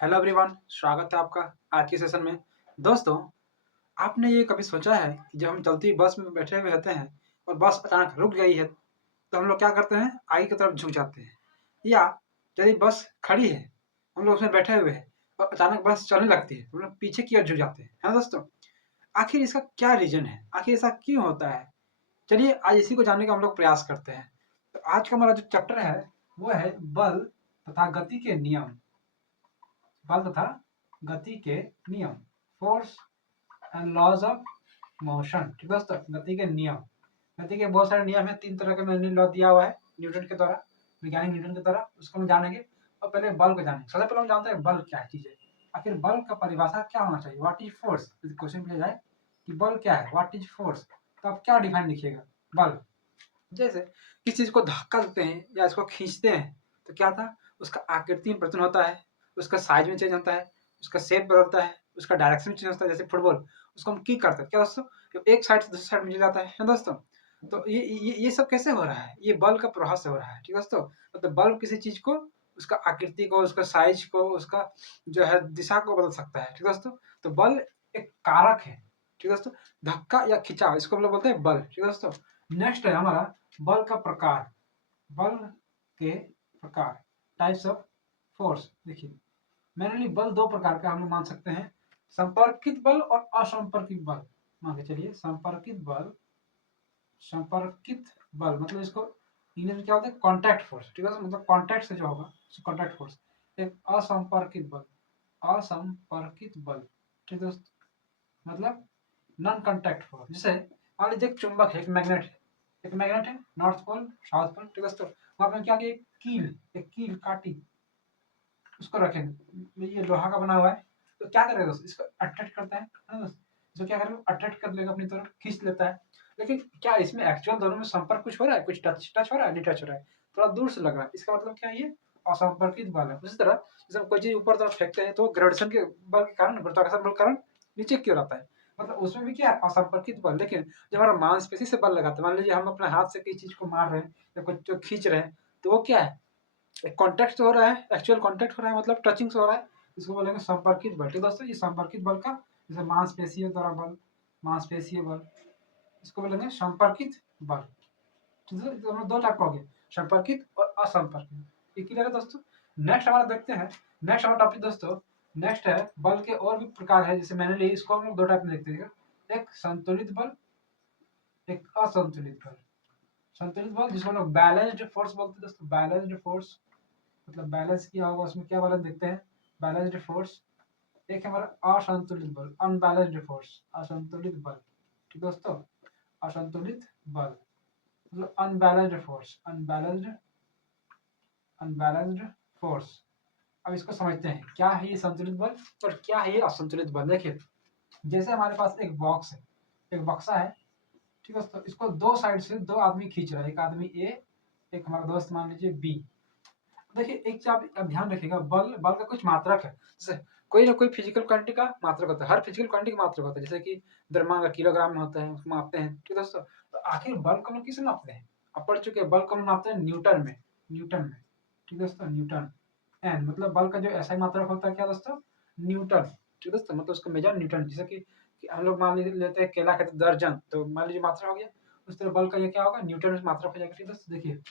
Hello everyone, स्वागत है आपका आज के सेशन में। दोस्तों, आपने ये कभी सोचा है कि जब हम चलती बस में बैठे हुए रहते हैं और बस अचानक रुक गई है, तो हम लोग क्या करते हैं? आगे की तरफ झुक जाते हैं। या यदि बस खड़ी है, हम लोग उसमें बैठे हुए हैं और अचानक बस चलने लगती है, हम लोग पीछे की ओर झुक जाते हैं, है ना दोस्तों? आखिर इसका क्या रीज़न है? आखिर ऐसा क्यों होता है? चलिए आज इसी को जानने का हम लोग प्रयास करते हैं। तो आज का हमारा जो चैप्टर है, वो है बल तथा गति के नियम। बल तथा गति के नियम, force and laws of motion. ठीक दोस्तों, गति के नियम। गति के बहुत सारे नियम हैं, 3 तरह का मैंने लॉ दिया हुआ है न्यूटन के द्वारा, वैज्ञानिक न्यूटन के द्वारा। उसको हम जानेंगे और पहले बल को जानेंगे। सबसे पहले हम जानते हैं बल क्या चीज है। आखिर बल का परिभाषा क्या होना चाहिए? What is force? यदि क्वेश्चन पूछा जाए कि बल क्या है, व्हाट इज फोर्स, तो आप क्या डिफाइन लिखिएगा? बल, जैसे किसी चीज को धक्का देते हैं या इसको खींचते हैं, तो क्या था? उसका आकृति में परिवर्तन होता है, उसका साइज में चेंज होता है, उसका शेप बदलता है, उसका डायरेक्शन चेंज होता है। जैसे फुटबॉल, उसको हम किक करते हैं, क्या दोस्तों? तो एक साइड से दूसरी साइड में जाता है ना दोस्तों? तो ये सब कैसे हो रहा है? ये बल का प्रभाव से हो रहा है, ठीक है दोस्तों? मतलब बल किसी चीज को, उसका आकृति को, उसका साइज को, उसका जो है दिशा को बदल सकता है, ठीक है दोस्तों? तो बल एक कारक है, ठीक है दोस्तों? धक्का या खिंचाव, इसको हम लोग बोलते हैं बल, ठीक है दोस्तों? नेक्स्ट है हमारा बल का प्रकार। बल के प्रकार, टाइप्स ऑफ फोर्स। देखिए, मेनली बल दो प्रकार का हम लोग मान सकते हैं, संपर्कित बल और असंपर्कित बल। मान के चलिए, संपर्कित बल मतलब इसको इंग्लिश में क्या होता है? कॉन्टैक्ट फोर्स, ठीक है? मतलब कॉन्टैक्ट से जो होगा, कॉन्टैक्ट फोर्स। एक असंपर्कित बल, असंपर्कित बल, ठीक है दोस्तों? मतलब नॉन कॉन्टैक्ट फोर्स। जैसे मान लीजिए एक चुंबक है, एक मैग्नेट है, नॉर्थ पोल साउथ पोल, ठीक है दोस्तों? वहां पे क्या किया? एक कील काटी, उसको रखेंगे, ये लोहा का बना हुआ है, तो क्या करेगा दोस्तों? इसको अट्रैक्ट करता है ना दोस्तों? इसको क्या करेगा? अट्रैक्ट कर लेगा अपनी तरफ, खींच लेता है। लेकिन क्या इसमें एक्चुअल दोनों में संपर्क कुछ हो रहा है? कुछ टच टच हो रहा है? नहीं टच हो रहा है, थोड़ा दूर से लग रहा है। इसका मतलब क्या है? ये असंपर्कित बल है। उसी तरह जैसे हम कोई चीज ऊपर तरफ फेंकते हैं, तो ग्रेविटेशन के बल के कारण, गुरुत्वाकर्षण बल के कारण नीचे की ओर आता है, मतलब उसमें भी क्या है? असंपर्कित बल। लेकिन जब हमारा मांसपेशी से बल लगाते हैं, मान लीजिए हम अपने हाथ से किसी चीज को मार रहे हैं या कुछ जो खींच रहे हैं, तो वो क्या है? कॉन्टैक्ट हो रहा है, एक्चुअल कॉन्टैक्ट हो रहा है, मतलब टचिंग से हो रहा है। इसको बोलेंगे संपर्कित बल। ठीक है दोस्तों, ये संपर्कित बल का, जैसे मांसपेशियों द्वारा बल, मांसपेशीय बल, इसको बोलेंगे संपर्कित बल। ठीक है, तो दो टाइप का हो गया, संपर्कित और असंपर्कित। ये क्लियर है दोस्तों? नेक्स्ट हमारा देखते हैं, नेक्स्ट हमारा टॉपिक दोस्तों, नेक्स्ट है बल के और भी प्रकार है। जैसे मैंने लिए, इसको हम लोग दो टाइप में देखते हैं, एक संतुलित बल, एक असंतुलित बल। संतुलित बल जिसको हम लोग बैलेंस्ड फोर्स बोलते हैं दोस्तों, बैलेंस्ड फोर्स, मतलब बैलेंस किया होगा, उसमें क्या बैलेंस देखते हैं? Balanced force. एक है हमारा असंतुलित बल, अनबैलेंस्ड फोर्स, असंतुलित बल। ठीक दोस्तों, असंतुलित बल मतलब अनबैलेंस्ड फोर्स, अनबैलेंस्ड फोर्स। अब इसको समझते हैं, क्या है ये संतुलित बल और क्या है ये असंतुलित बल। देखिए, जैसे हमारे पास एक बॉक्स है, एक बक्सा है, ठीक है दोस्तों? इसको दो साइड से दो आदमी खींच रहा है, एक आदमी ए, एक हमारा दोस्त मान लीजिए बी। देखिए, एक चीज आप ध्यान रखिएगा, बल बल का कुछ मात्रक है। जैसे कोई ना कोई फिजिकल क्वांटिटी का मात्रक होता है, हर फिजिकल क्वांटिटी का मात्रक होता है। जैसे कि द्रव्यमान का किलोग्राम में होता है, उसको मापते हैं, ठीक है दोस्तों? तो आखिर बल को हम किसे मापते हैं? आप पढ़ चुके हैं, बल को हम मापते हैं न्यूटन में, न्यूटन में। ठीक है दोस्तों, न्यूटन। एन मतलब बल का जो ऐसा मात्रक होता है, क्या दोस्तों? न्यूटन। ठीक है दोस्तों, मतलब उसको मेजर न्यूटन। जैसे कि हम लोग मान लीजिए लेते हैं केला खाते दर्जन, तो मान लीजिए मात्रा हो गया, उस तरह बल का ये क्या होगा? न्यूटन में मात्रक हो जाएगा। ठीक है दोस्तों, देखिए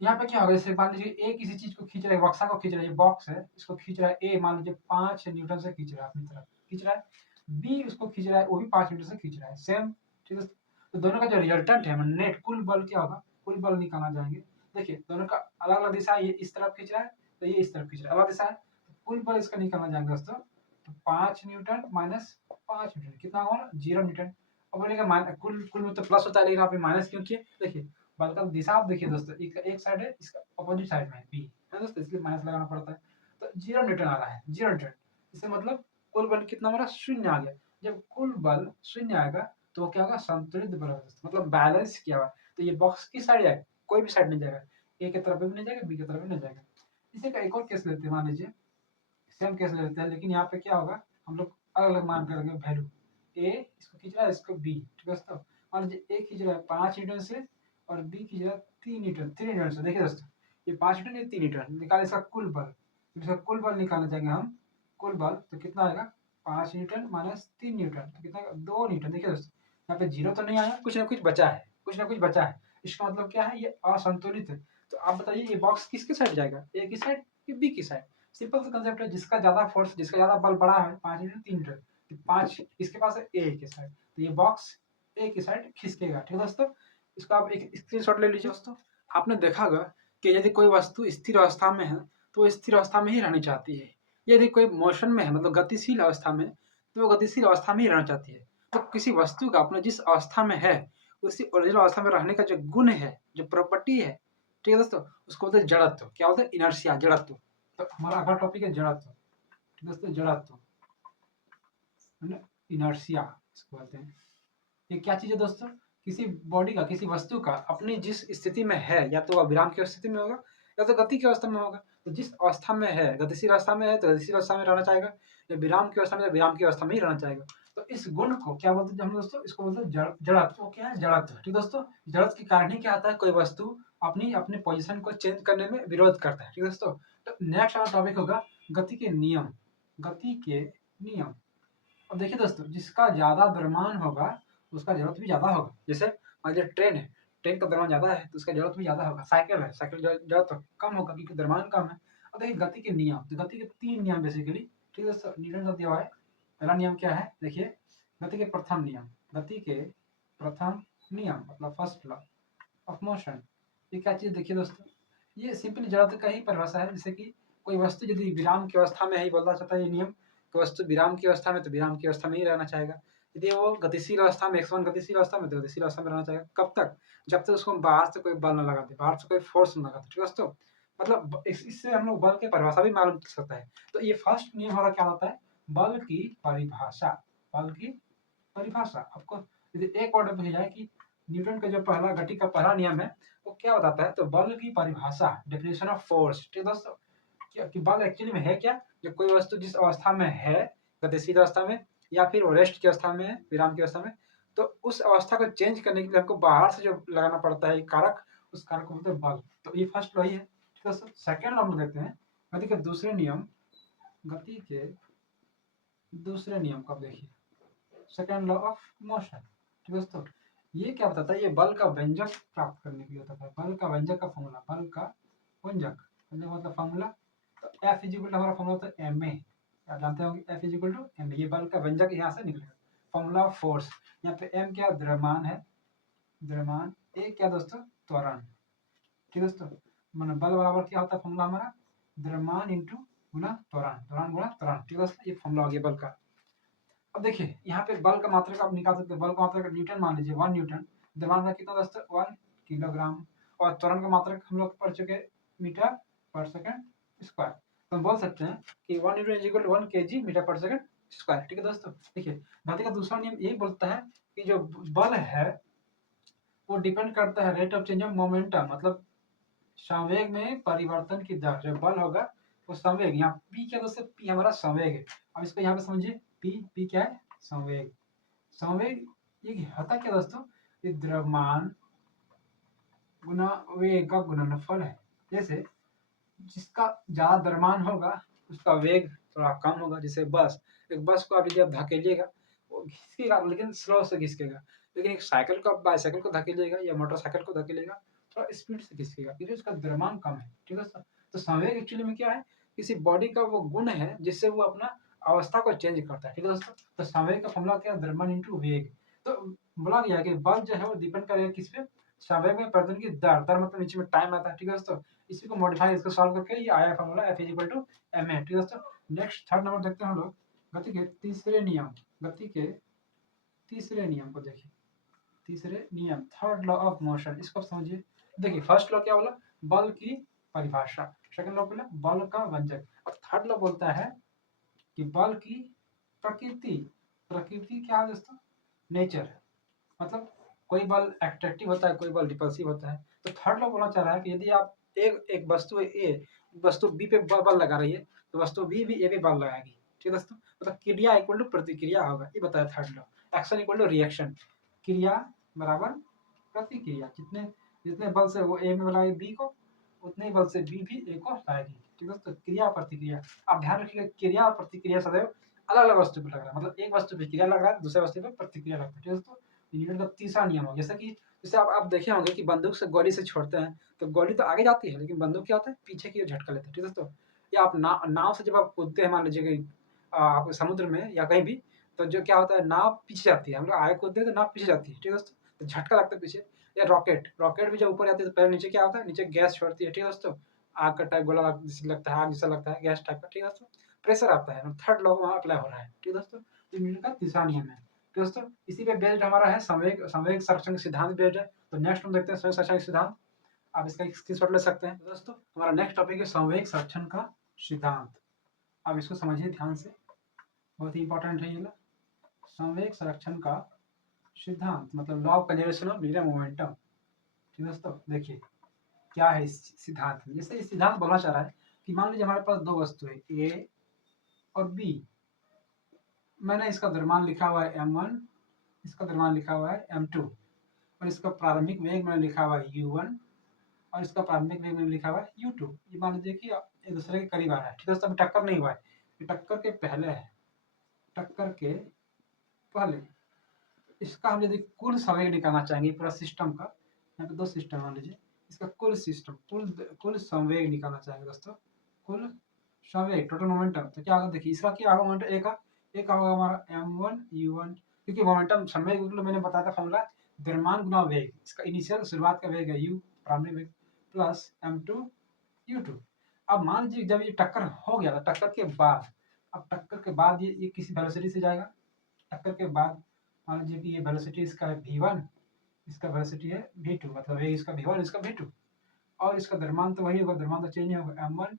यहाँ पे क्या होगा, जैसे मान लीजिए ए किसी चीज को खींच रहा है, बक्सा को खींच रहा है, ये बॉक्स है, इसको खींच रहा है ए, मान लीजिए 5 न्यूटन से खींच रहा है, अपनी तरफ खींच रहा है। बी उसको खींच रहा है, वो भी 5 न्यूटन से खींच रहा है, सेम। ठीक है, तो दोनों का जो रिजल्टेंट है, नेट कुल बल क्या होगा? कुल बल निकालना जाएंगे। देखिए, दोनों का अलग अलग दिशा है, ये इस तरफ खींच रहा है, तो ये इस तरफ खींच रहा है, अलग दिशा है, तो कुल बल इसका निकालना जाएंगे दोस्तों। तो 5 न्यूटन माइनस 5 न्यूटन कितना होगा? 0 न्यूटन। अब बोलेगा कुल कुल में तो प्लस होता है, लेकिन आप माइनस क्यों किए? देखिए, बल का दिशा आप देखिए दोस्तों, एक साइड है, इसका अपोजिट साइड में है बी, है दोस्तों, इसलिए माइनस लगाना पड़ता है। तो 0 न्यूटन आ रहा है, 0 न्यूटन। इससे मतलब कुल बल कितना हमारा? शून्य आ गया। जब कुल बल शून्य आएगा, तो क्या होगा? संतुलित बल होगा दोस्तों, मतलब बैलेंस किया हुआ। तो ये बॉक्स किस साइड जाएगा? कोई भी साइड नहीं जाएगा, ए की तरफ भी नहीं जाएगा, बी की तरफ भी नहीं जाएगा। इसी का एक और केस लेते हैं, मान लीजिए सेम केस ले लेते हैं, लेकिन यहाँ पे क्या होगा, हम लोग अलग अलग मान करेंगे वैल्यू। ए इसको खींच रहा है, इसको बी, ठीक है दोस्तों? मान लीजिए ए खींच रहा है 5 न्यूटन से और बी खींच रहा है 3 न्यूटन, 3 न्यूटन से। देखिए दोस्तों, ये 5 न्यूटन, ये 3 न्यूटन, निकाल इसका कुल बल। इसका कुल बल निकालना चाहेंगे हम, कुल बल तो कितना आएगा 5 न्यूटन माइनस 3 न्यूटन तो कितना 2 न्यूटन। देखिए दोस्तों यहाँ पे जीरो तो नहीं आया, कुछ ना कुछ बचा है, कुछ ना कुछ बचा है। इसका मतलब क्या है, ये असंतुलित है। तो आप बताइए ये बॉक्स किसके साइड जाएगा, ए की साइड कि बी की साइड। सिंपल सा कंसेप्ट है, जिसका ज्यादा फोर्स, जिसका ज्यादा बल बड़ा है 5 न्यूटन 3 न्यूटन, तो 5 इसके पास है ए के साइड, तो ये बॉक्स ए की साइड खिसकेगा। ठीक है दोस्तों, इसका आप एक स्क्रीनशॉट ले लीजिए। दोस्तों आपने देखा होगा कि यदि कोई वस्तु स्थिर अवस्था में है तो स्थिर अवस्था में ही रहनी चाहती है, यदि कोई मोशन में है मतलब गतिशील अवस्था में तो वो गतिशील अवस्था में ही रहना चाहती है। तो किसी वस्तु का अपने जिस अवस्था में है उसी ओरिजिनल अवस्था में रहने का जो गुण है, जो प्रॉपर्टी है, ठीक है दोस्तों, उसको बोलते हैं जड़त्व। क्या बोलते हैं, इनर्शिया, जड़त्व। तो हमारा अगला टॉपिक है जड़त्व। दोस्तों जड़त्व, इनर्शिया इसको बोलते हैं। ये क्या चीज है दोस्तों, किसी बॉडी का, किसी वस्तु का अपनी जिस स्थिति में है, या तो वह विराम की स्थिति में होगा या तो गति की अवस्था में होगा। तो जिस अवस्था में है, गतिशील अवस्था में है तो गतिशील अवस्था में रहना चाहेगा, या विराम की अवस्था में तो विराम की अवस्था में ही रहना चाहेगा। तो इस गुण को क्या बोलते हैं हम दोस्तों, इसको बोलते हैं जड़त्व। क्या है, जड़त्व। ठीक दोस्तों, जड़त्व के कारण ही क्या आता है, कोई वस्तु अपनी अपने पोजीशन को चेंज करने में विरोध करता है। ठीक दोस्तों, तो नेक्स्ट हमारा टॉपिक होगा गति के नियम। गति के नियम। अब देखिए दोस्तों, जिसका ज्यादा द्रव्यमान होगा उसका जड़त्व भी ज्यादा होगा। जैसे मान लीजिए ट्रेन है, ट्रेन का द्रव्यमान ज्यादा है तो उसका जड़त्व भी ज्यादा होगा। साइकिल है, साइकिल जड़त्व कम होगा क्योंकि द्रव्यमान कम है। अब देखिए गति के नियम, तो गति के 3 नियम बेसिकली। ठीक है दोस्तों, न्यूटन का दिया हुआ है। पहला नियम क्या है, देखिए गति के प्रथम नियम। गति के प्रथम नियम मतलब फर्स्ट लॉ ऑफ मोशन। ये क्या चीज, देखिए दोस्तों, ये सिंपली जड़त्व का ही परिभाषा है। जैसे कि कोई वस्तु यदि विराम की अवस्था में ही बोलना चाहता है ये नियम, तो वस्तु विराम की अवस्था में तो विराम की अवस्था में ही रहना चाहेगा। यदि वो गतिशील अवस्था में, x1 गतिशील अवस्था में तो गतिशील अवस्था में रहना चाहेगा। कब तक, जब तक उसको बाहर से कोई बल न लगा दे, बाहर से कोई फोर्स न लगा दे। ठीक है दोस्तों, मतलब इससे हम लोग बल की परिभाषा भी मालूम कर सकता है। तो ये फर्स्ट नियम हमारा क्या होता है, बल की परिभाषा। बल की परिभाषा आपको यदि एक वर्ड में जाए कि न्यूटन का जो पहला गति का पहला नियम है वो क्या बताता है, तो बल की परिभाषा, डेफिनेशन ऑफ फोर्स। ठीक है दोस्तों, कि बल एक्चुअली में है क्या, जब कोई वस्तु जिस अवस्था में है, गतिशील अवस्था में या फिर वो रेस्ट की अवस्था में है, विराम की अवस्था में, तो उस अवस्था को चेंज करने के लिए हमको बाहर से जो लगाना पड़ता है कारक, उस कारक को बोलते हैं बल। तो ये फर्स्ट लॉ ही है। ठीक है दोस्तों, सेकेंड लॉ हम देखते हैं, गति के दूसरे नियम। गति के दूसरे नियम को आप देखिए, सेकेंड लॉ ऑफ मोशन। ठीक है दोस्तों, ये क्या बताता है, ये बल का व्यंजक प्राप्त करने के लिए होता है। बल का व्यंजक का फॉर्मूला, बल का व्यंजक मतलब फॉर्मूला, तो F इजिकल हमारा फॉर्मूला होता है ma। आप जानते होंगे F इजिकल टू ma, ये बल का व्यंजक यहाँ से निकलेगा। फॉर्मूला ऑफ फोर्स, यहाँ पे m क्या द्रव्यमान है, द्रव्यमान, a क्या दोस्तों त्वरण। ठीक है दोस्तों, मतलब बल बराबर क्या होता है फॉर्मूला हमारा, द्रव्यमान इंटू गुना त्वरण, त्वरण गुना त्वरण। ठीक है दोस्तों, ये फॉर्मूला हो गया बल का। अब देखिए यहाँ पे बल का मात्रक आप निकाल सकते हैं। बल का मात्रक न्यूटन मान लीजिए, 1 न्यूटन। द्रव्यमान का कितना दोस्तों, 1 किलोग्राम। और त्वरण का मात्रक हम लोग पढ़ चुके मीटर पर सेकंड स्क्वायर। तो हम बोल सकते हैं कि 1 Newton is equal to 1 KG meter per second square. ठीक है दोस्तों, देखिए गति का दूसरा नियम यही बोलता है कि जो बल है वो डिपेंड करता है rate of change of momentum, मतलब संवेग में परिवर्तन की दर। जो बल होगा वो संवेग, यहाँ पी क्या दोस्तों, पी हमारा संवेग है। अब इसको यहाँ पे समझिए, पी क्या है, संवेग। संवेग ये होता क्या दोस्तों, ये द्रव्यमान गुना वेग का गुणनफल है। जैसे जिसका ज्यादा द्रव्यमान होगा उसका वेग थोड़ा कम होगा। जैसे बस, एक बस को आप यदि आप धकेलिएगा वो घिसकेगा लेकिन स्लो से घिसकेगा, लेकिन एक साइकिल को, आप बाईसाइकिल को धकेलिएगा या मोटरसाइकिल को धकेलिएगा थोड़ा स्पीड से घिसकेगा क्योंकि उसका द्रव्यमान कम है। ठीक है दोस्तों, तो संवेग एक्चुअली में क्या है, किसी बॉडी का वो गुण है जिससे वो अपना अवस्था को चेंज करता है। ठीक है दोस्तों, तो संवेग का फॉर्मूला क्या है, द्रव्यमान इंटू वेग। तो बोला गया कि बल जो है वो डिपेंड करेगा किस पे, संवेग में परिवर्तन की दर। दर मतलब नीचे में टाइम आता है। ठीक है दोस्तों, इसी को मॉडिफाई, इसको सॉल्व करके ये आया formula F is equal to ma। ठीक है दोस्तों, नेक्स्ट थर्ड नंबर देखते हैं हम लोग, गति के तीसरे नियम। गति के तीसरे नियम को देखिए, तीसरे नियम, थर्ड लॉ ऑफ मोशन, इसको समझिए। देखिए फर्स्ट लॉ क्या बोला, बल की परिभाषा। सेकंड लॉ बोला बल का व्यंजक। अब थर्ड लॉ बोलता है कि बल की प्रकृति। प्रकृति क्या है दोस्तों, नेचर। मतलब कोई बल एट्रैक्टिव होता है, कोई बल रिपल्सिव होता है। तो थर्ड लॉ बोलना चाह रहा है कि यदि आप एक एक वस्तु ए वस्तु बी पे बल लगा रही है तो वस्तु बी भी ए पे बल लगाएगी। ठीक है दोस्तों, मतलब क्रिया इक्वल टू प्रतिक्रिया होगा, ये बताया third law. Action equal to reaction, क्रिया बराबर प्रतिक्रिया। जितने जितने बल से वो ए में लगाएगी बी को, उतने ही बल से बी भी ए को लाएगी। ठीक है दोस्तों, क्रिया प्रतिक्रिया। आप ध्यान रखिएगा, क्रिया और प्रतिक्रिया सदैव अलग अलग वस्तु पर लग रहा है, मतलब एक वस्तु पर क्रिया लग रहा है, दूसरे वस्तु पर प्रतिक्रिया लगता है। ठीक है दोस्तों, न्यूटन का तीसरा नियम हो, जैसे कि जैसे आप देखे होंगे कि बंदूक से गोली से छोड़ते हैं तो गोली तो आगे जाती है, लेकिन बंदूक क्या होता है, पीछे की ओर झटका लेता है। ठीक है दोस्तों, या आप नाव से जब आप कूदते हैं, मान लीजिए कि आप समुद्र में या कहीं भी, तो जो क्या होता है, नाव पीछे जाती है, हम लोग आगे कूदते हैं तो नाव पीछे जाती है। ठीक है दोस्तों, तो झटका लगता है पीछे। या रॉकेट रॉकेट भी जब ऊपर जाती है तो पहले नीचे क्या होता है, नीचे गैस छोड़ती है। ठीक है दोस्तों, आग का टाइप गोला जैसे लगता है, आग जैसा लगता है, गैस टाइप का। ठीक है दोस्तों, प्रेशर आता है, थर्ड लॉ वहाँ अप्लाई हो रहा है। ठीक है दोस्तों, ये न्यूटन का तीसरा नियम है। तो दोस्तों, इसी पे बेस्ड हमारा है संवेग संवेग संरक्षण सिद्धांत बेस्ड है। तो नेक्स्ट हम देखते हैं संवेग संरक्षण सिद्धांत। आप इसका एक स्क्रीनशॉट ले सकते हैं। दोस्तों, हमारा नेक्स्ट टॉपिक है संवेग संरक्षण का सिद्धांत। आप इसको समझिए ध्यान से, बहुत ही इंपॉर्टेंट है ये ना। संवेग संरक्षण का सिद्धांत मतलब law of conservation of linear momentum. ठीक है दोस्तों, देखिए क्या है इस सिद्धांत में। जैसे इस सिद्धांत बोलना चाह रहा है कि मान लीजिए हमारे पास दो वस्तु है, ए और बी। मैंने इसका द्रव्यमान लिखा हुआ है m1, इसका द्रव्यमान लिखा हुआ है m2, और इसका प्रारंभिक वेग मैंने लिखा हुआ है u1, और इसका प्रारंभिक वेग मैंने लिखा हुआ है u2। ये मान लीजिए कि एक दूसरे के करीब आ रहा है। ठीक है दोस्तों, अभी टक्कर नहीं हुआ है, ये टक्कर के पहले है, टक्कर के पहले। इसका हम यदि कुल संवेग निकालना चाहेंगे पूरा सिस्टम का, यहाँ पे दो सिस्टम मान लीजिए, इसका कुल सिस्टम कुल संवेग निकालना चाहेंगे दोस्तों, कुल संवेग टोटल मोमेंटम, तो क्या होगा, देखिए इसका क्या होगा, मोमेंटम ए का होगा हमारा m1 u1, क्योंकि मोमेंटम संवेग मैंने बताया था फॉर्मूला, द्रव्यमान गुना वेग। इसका इनिशियल शुरुआत का वेग है u, प्रारंभिक वेग, प्लस m2 u2। अब मान लीजिए जब ये टक्कर हो गया था, टक्कर के बाद, अब टक्कर के बाद ये किसी वेलोसिटी से जाएगा। टक्कर के बाद मान लीजिए कि ये वेलोसिटी इसका है v1, इसका वेलोसिटी है v2, मतलब ये इसका v1, इसका v2, और इसका द्रव्यमान तो वही होगा, द्रव्यमान तो चेंज नहीं होगा, m1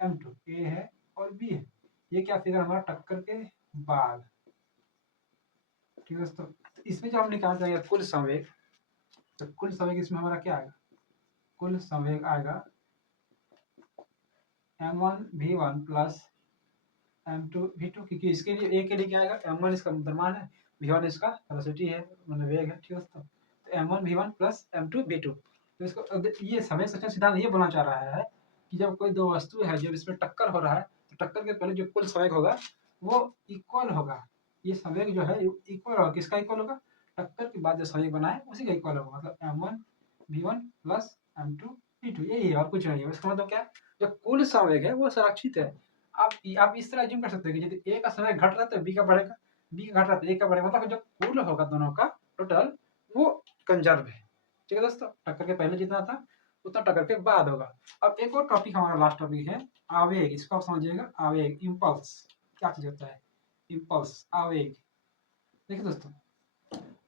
m2, ए है और बी है। ये क्या फिगर हमारा टक्कर के बाद। ठीक है दोस्तों, तो इसमें जो हम निकाल देंगे कुल संवेग, तो कुल संवेग इसमें हमारा क्या आएगा, कुल संवेग आएगा m1 v1 plus m2 v2, क्योंकि इसके लिए ए के लिए क्या आएगा, m1 इसका द्रव्यमान है, v1 इसका वेलोसिटी है, मतलब वेग है। ठीक है दोस्तों, तो m1 v1 plus m2 v2। तो इसको ये संवेग संरक्षण सिद्धांत ये बोलना चाह रहा है कि जब कोई दो वस्तु है जब इसमें टक्कर हो रहा है, तो टक्कर के पहले जो कुल संवेग होगा वो इक्वल होगा। ये संवेग जो है इक्वल होगा, किसका इक्वल होगा, टक्कर के बाद जो संवेग बना है उसी का इक्वल होगा, मतलब m1 v1 plus m2 v2, यही है और कुछ नहीं है। इसका मतलब क्या है, जो कुल संवेग है वो संरक्षित है। आप इस तरह एज्यूम कर सकते हैं कि यदि ए का संवेग घट रहा है तो बी का बढ़ेगा, बी का घट रहा है तो ए का बढ़ेगा, मतलब जो कुल होगा दोनों का टोटल वो कंजर्व है। ठीक है दोस्तों, टक्कर के पहले जितना था उतना टक्कर के बाद होगा। अब एक और टॉपिक हमारा लास्ट टॉपिक है आवेग। इसको आप समझिएगा, आवेग, इम्पल्स, क्या चीज होता है, इम्पल्स, आवेग। देखिए दोस्तों,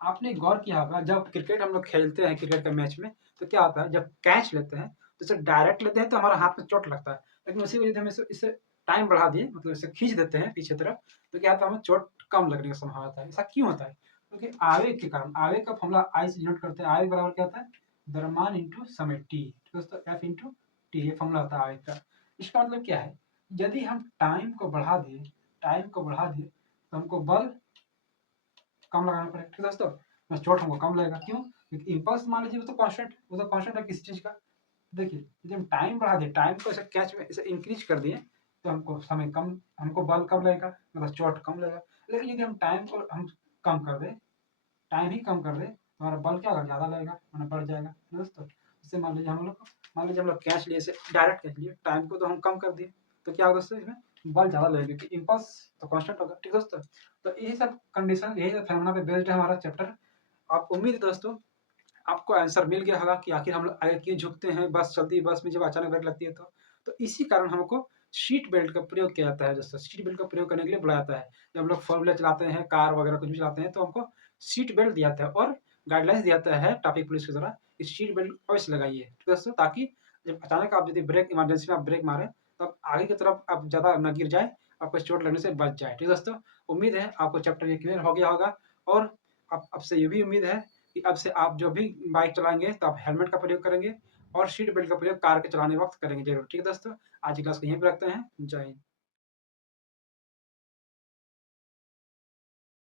आपने गौर किया होगा जब क्रिकेट हम लोग खेलते हैं, क्रिकेट के मैच में, तो क्या होता है जब कैच लेते हैं तो इसे डायरेक्ट लेते हैं तो हमारा हाथ में चोट लगता है, लेकिन उसी वजह से हम इसे टाइम बढ़ा दिए, मतलब इसे खींच देते हैं पीछे तरफ, तो क्या होता है हमें चोट कम लगने का संभावना होता है। ऐसा क्यों होता है, क्योंकि आवेग के कारण। आवेग का फॉर्मूला आई से डिनोट करते हैं, आवेग बराबर क्या होता है, द्रव्यमान इंटू समय टी। दोस्तों एफ इंटू टी, ये फॉर्मूला होता है आवेग का। इसका मतलब क्या है, यदि हम टाइम को बढ़ा दिए, टाइम को बढ़ा दिए तो हमको बल कम लगाना पड़ेगा। ठीक है दोस्तों, बस चोट हमको कम लगेगा, क्यों, क्योंकि इम्पल्स मान लीजिए वो तो कांस्टेंट है किसी चीज का। देखिए यदि हम टाइम बढ़ा दें, टाइम को ऐसे कैच में ऐसे इंक्रीज कर दिए तो हमको समय कम, हमको बल कम लगेगा, मतलब चोट कम लगेगा। लेकिन यदि हम टाइम को हम कम कर दें, टाइम ही कम कर दें तो हमारा बल क्या होगा, ज्यादा लगेगा, मतलब बढ़ जाएगा दोस्तों। जैसे मान लीजिए हम लोग कैच लिए, डायरेक्ट कैच लिए, टाइम को तो हम कम कर दिए, तो क्या होगा दोस्तों, इसमें बल ज्यादा लगेगा क्योंकि इम्पल्स तो कांस्टेंट होगा। ठीक है दोस्तों, तो यही सब कंडीशन, यही सब फेनोमेना पे बेस्ड है हमारा चैप्टर। आप उम्मीद है दोस्तों आपको आंसर मिल गया होगा कि आखिर हम लोग आगे क्यों झुकते हैं, बस चलती बस में जब अचानक ब्रेक लगती है तो इसी कारण हमको सीट बेल्ट का प्रयोग किया जाता है। दोस्तों सीट बेल्ट का प्रयोग करने के लिए बुलाया जाता है, जब हम लोग फोर व्हीलर चलाते हैं, कार वगैरह कुछ भी चलाते हैं, तो हमको सीट बेल्ट दिया जाता है और गाइडलाइंस दिया जाता है ट्रैफिक पुलिस के द्वारा, इस सीट बेल्ट अवश्य लगाइए दोस्तों, ताकि जब अचानक आप यदि ब्रेक इमरजेंसी में आप ब्रेक मारे तो आप आगे की तरफ आप ज़्यादा न गिर जाए, आपको चोट लगने से बच जाए। ठीक है दोस्तों, उम्मीद है आपको चैप्टर ये क्लियर हो गया होगा, और अब से ये भी उम्मीद है कि अब से आप जो भी बाइक चलाएंगे तो आप हेलमेट का प्रयोग करेंगे और सीट बेल्ट का प्रयोग कार के चलाने वक्त करेंगे जरूर। ठीक है दोस्तों, आज की क्लास को यहीं पे रखते हैं। जय हिंद।